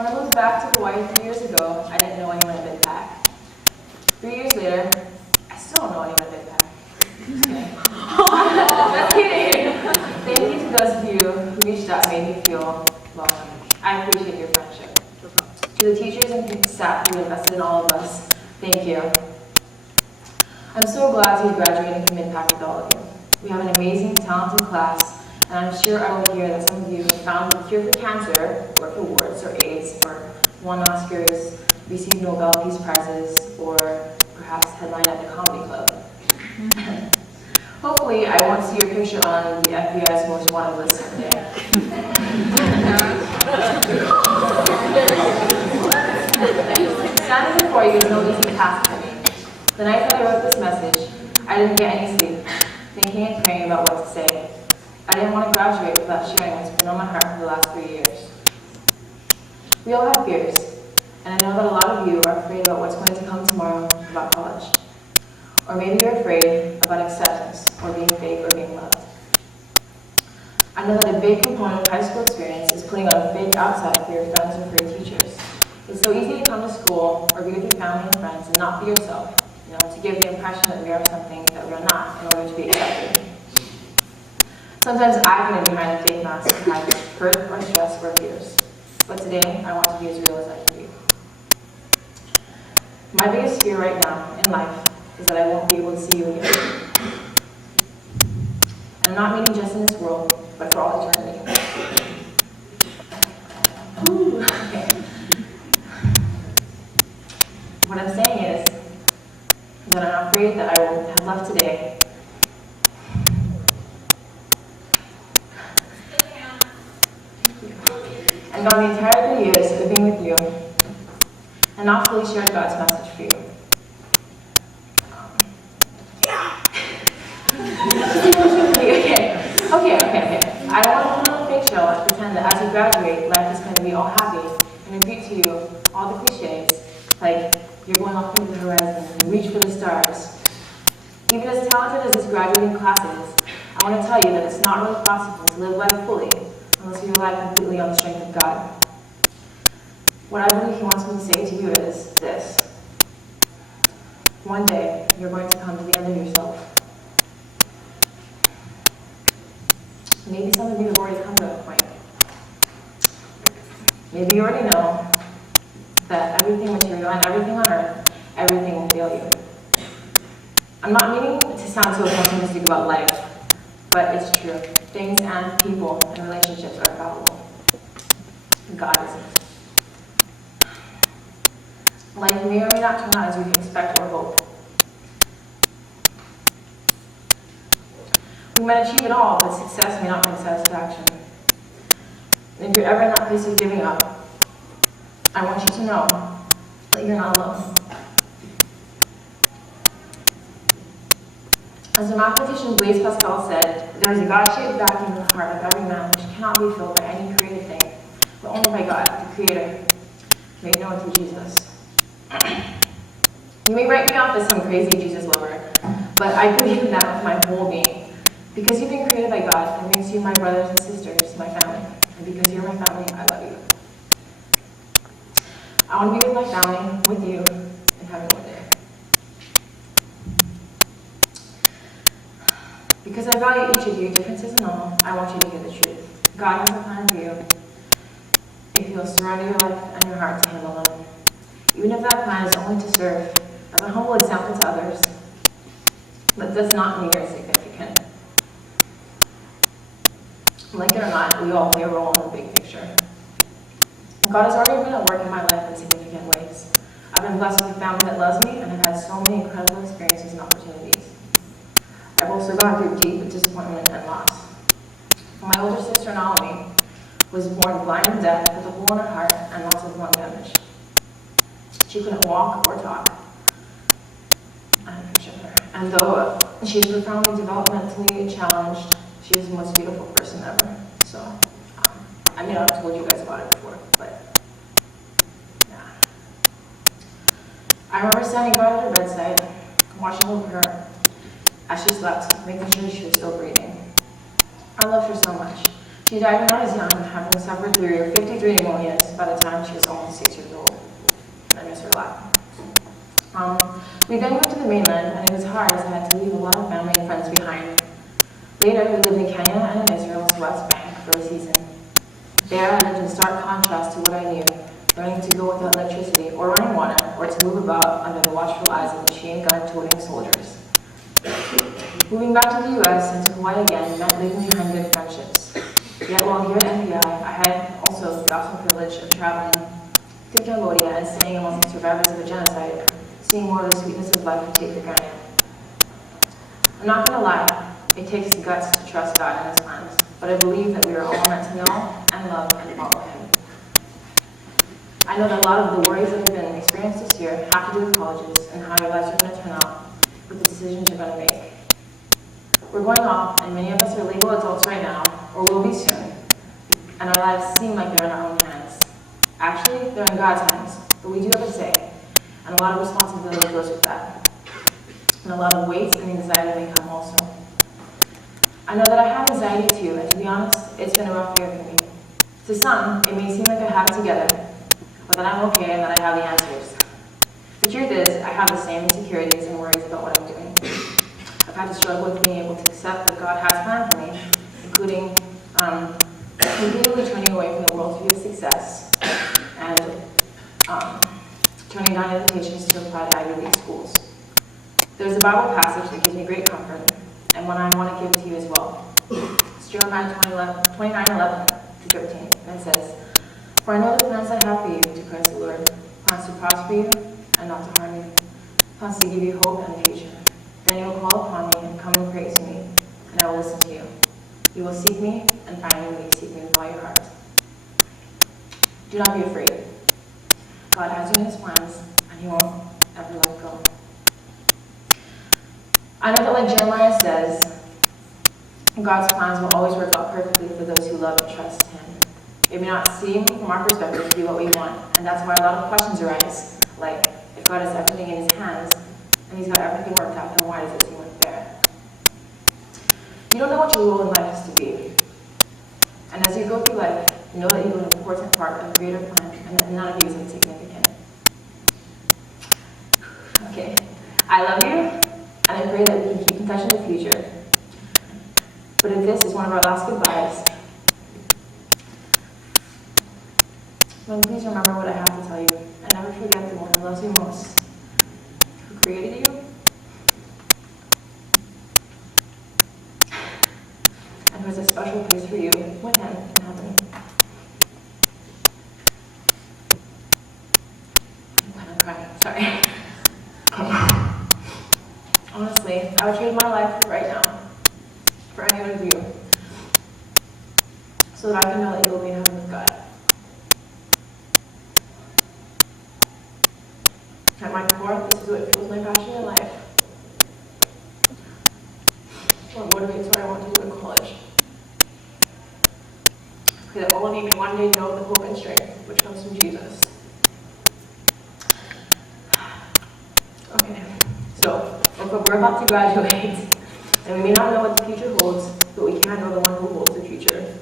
When I moved back to Hawaii 3 years ago, I didn't know anyone in Big Pac. 3 years later, I still don't know anyone in Big Pac. Just kidding. Just kidding. Thank you to those of you who reached out and made me feel welcome. I appreciate your friendship. To the teachers and staff who invested in all of us, thank you. I'm so glad to be graduating from Mid-Pac with all of you. We have an amazing, talented class, and I'm sure I will hear that some of you have found the cure for cancer, or for warts, or AIDS, or won Oscars, received Nobel Peace Prizes, or perhaps headline at the comedy club. Hopefully, I won't see your picture on the FBI's most wanted list someday. Standing before you is no easy task for me. The night that I wrote this message, I didn't get any sleep, thinking and praying about what to say. I didn't want to graduate without sharing what's been on my heart for the last 3 years. We all have fears, and I know that a lot of you are afraid about what's going to come tomorrow about college. Or maybe you're afraid about acceptance, or being fake, or being loved. I know that a big component of high school experience is putting on a fake outside for your friends or for your teachers. It's so easy to come to school or be with your family and friends and not be yourself, to give the impression that we are something that we are not in order to be accepted. Sometimes I can be behind the fake mask to hide hurt or stress or fears. But today, I want to be as real as I can be. My biggest fear right now in life is that I won't be able to see you again. And I'm not meaning just in this world, but for all eternity. Ooh, okay. What I'm saying is that I'm afraid that I will have left today and gone the entire 3 years of being with you and not fully shared God's message for you. Okay. I don't want to put on a fake show and pretend that as you graduate, life is going to be all happy and repeat to you all the cliches, like you're going off into the horizon and reach for the stars. Even as talented as this graduating class is, I want to tell you that it's not really possible to live life fully unless you rely completely on the strength of God. What I believe He wants me to say to you is this. One day, you're going to come to the end of yourself. Maybe some of you have already come to that point. Maybe you already know that everything material and everything on earth, everything will fail you. I'm not meaning to sound so pessimistic about life, but it's true. Things and people and relationships are fallible. God isn't. Life may or may not turn out as we expect or hope. We might achieve it all, but success may not bring satisfaction. And if you're ever in that place of giving up, I want you to know that you're not alone. As the mathematician Blaise Pascal said, there is a God-shaped vacuum in the heart of every man which cannot be filled by any created thing, but only by God, the Creator, made known through Jesus. You may write me off as some crazy Jesus lover, but I believe in that with my whole being. Because you've been created by God, that makes you my brothers and sisters, my family. And because you're my family, I love you. I want to be with my family, with you, in heaven one day. Because I value each of you, differences and all, I want you to hear the truth. God has a plan for you, if you'll surrender your life and your heart to Him alone. Even if that plan is only to serve as a humble example to others, that does not mean you're insignificant. Like it or not, we all play a role in the big picture. God has already been at work in my life in significant ways. I've been blessed with a family that loves me, and I've had so many incredible experiences and opportunities. I've also gone through deep disappointment and loss. My older sister, Naomi, was born blind and deaf with a hole in her heart and lots of lung damage. She couldn't walk or talk. And though she is profoundly developmentally challenged, she is the most beautiful person ever. So, I mean, I've told you guys about it before, but yeah. I remember standing by at her bedside, watching over her as she slept, making sure she was still breathing. I loved her so much. She died when I was young, having suffered through 53 pneumonias by the time she was almost 6 years old. I miss her a lot. We then moved to the mainland, and it was hard as I had to leave a lot of family and friends behind. Later, we lived in Kenya and in Israel's West Bank for a season. There, I lived in stark contrast to what I knew, learning to go without electricity or running water, or to move about under the watchful eyes of machine gun-toting soldiers. Moving back to the U.S. and to Hawaii again meant leaving behind good friendships. Yet while here at NPI, I had also the awesome privilege of traveling to Cambodia and staying among the survivors of a genocide, seeing more of the sweetness of life we take for granted. I'm not going to lie, it takes guts to trust God and His plans, but I believe that we are all meant to know and love and follow Him. I know that a lot of the worries that have been experienced this year have to do with colleges and how your lives are going to turn out with the decisions you're going to make. We're going off, and many of us are legal adults right now, or will be soon, and our lives seem like they're in our own hands. Actually, they're in God's hands, but we do have a say, and a lot of responsibility goes with that. And a lot of weight and anxiety may come also. I know that I have anxiety too, and to be honest, it's been a rough year for me. To some, it may seem like I have it together, but that I'm okay and that I have the answers. The truth is, I have the same insecurities and worries about what I'm doing. I've had to struggle with being able to accept that God has planned for me, including repeatedly turning away from the world's view of success and turning down invitations to apply to Ivy League schools. There's a Bible passage that gives me great comfort, and one I want to give to you as well. It's Jeremiah 29:11-13, and it says, "For I know the plans I have for you, declares the Lord, plans to prosper you and not to harm you, plans to give you hope and a future. Then you will call upon me and come and pray to me, and I will listen to you. You will seek me and find me when you seek me with all your heart." Do not be afraid. God has you in His plans, and He won't ever let go. I know that like Jeremiah says, God's plans will always work out perfectly for those who love and trust Him. It may not seem from our perspective to be what we want, and that's why a lot of questions arise, like, if God has everything in His hands, and He's got everything worked out, then why does it seem unfair? You don't know what your role in life is to be. And as you go through life, know that you are an important part of a greater plan, and that none of you is insignificant. Okay, I love you, and I pray that we can keep in touch in the future. But if this is one of our last goodbyes, then please remember what I have to tell you, and never forget the one who loves you most, who created you, and who has a special place for you with Him in heaven. I'm kind of crying, sorry. Honestly, I would trade my life right now for any one of you, so that I can know that you will be in heaven with God. At my core, this is what fuels my passion in life. What motivates what I want to do in college. I pray that all of you may one day know the hope and strength which comes from Jesus. Okay, so we're about to graduate, and we may not know what the future holds, but we can know the one who holds the future.